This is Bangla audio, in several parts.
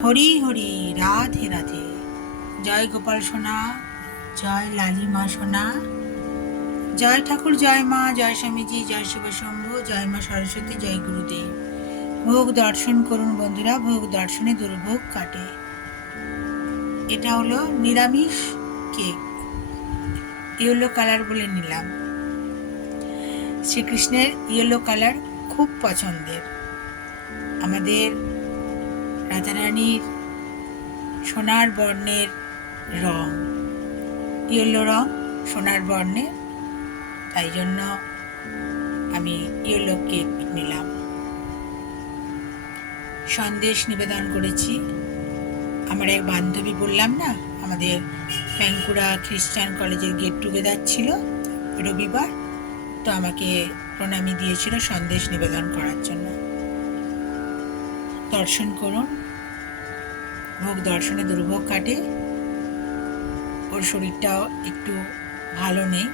হরি হরি, রাধে রাধে। জয় গোপাল সোনা, জয় লালিমা সোনা, জয় ঠাকুর, জয় মা, জয় স্বামীজি, জয় শিব শম্ভু, জয় মা সরস্বতী, জয় গুরুদেব। ভোগ দর্শন করুন বন্ধুরা, ভোগ দর্শনে দুর্ভোগ কাটে। এটা হলো নিরামিষ কেক, ইয়েলো কালার বলে নিলাম। শ্রীকৃষ্ণের ইয়েলো কালার খুব পছন্দের। আমাদের রাধারানীর সোনার বর্ণের রং, ইয়েলো রং সোনার বর্ণের, তাই জন্য আমি ইয়েলো কেক নিলাম। সন্দেশ নিবেদন করেছি। আমার এক বান্ধবী, বললাম না আমাদের ব্যাঙ্কুড়া খ্রিস্টান কলেজের গেট টুগেদার ছিল রবিবার, তো আমাকে প্রণামী দিয়েছিল সন্দেশ নিবেদন করার জন্য। দর্শন করুন, ভোগ দর্শনে দুর্ভোগ কাটে। ওর শরীরটাও একটু ভালো নেই,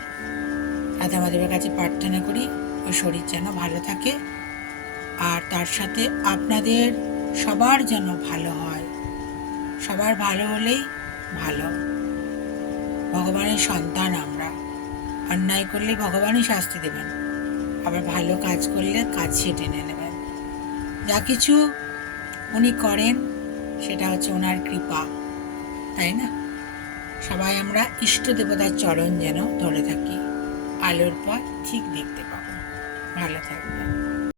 রাধা মাধবের কাছে প্রার্থনা করি ওর শরীর যেন ভালো থাকে, আর তার সাথে আপনাদের সবার যেন ভালো হয়। সবার ভালো হলেই ভালো। ভগবানের সন্তান আমরা, অন্যায় করলে ভগবানই শাস্তি দেবেন, আবার ভালো কাজ করলে কাজ সে টেনে নেবেন। যা কিছু উনি করেন সেটা হচ্ছে ওনার কৃপা, তাই না? সবাই আমরা ইষ্ট দেবতার চরণ যেন ধরে থাকি, আলোর পথ ঠিক দেখতে পাবো। ভালো থাকবেন।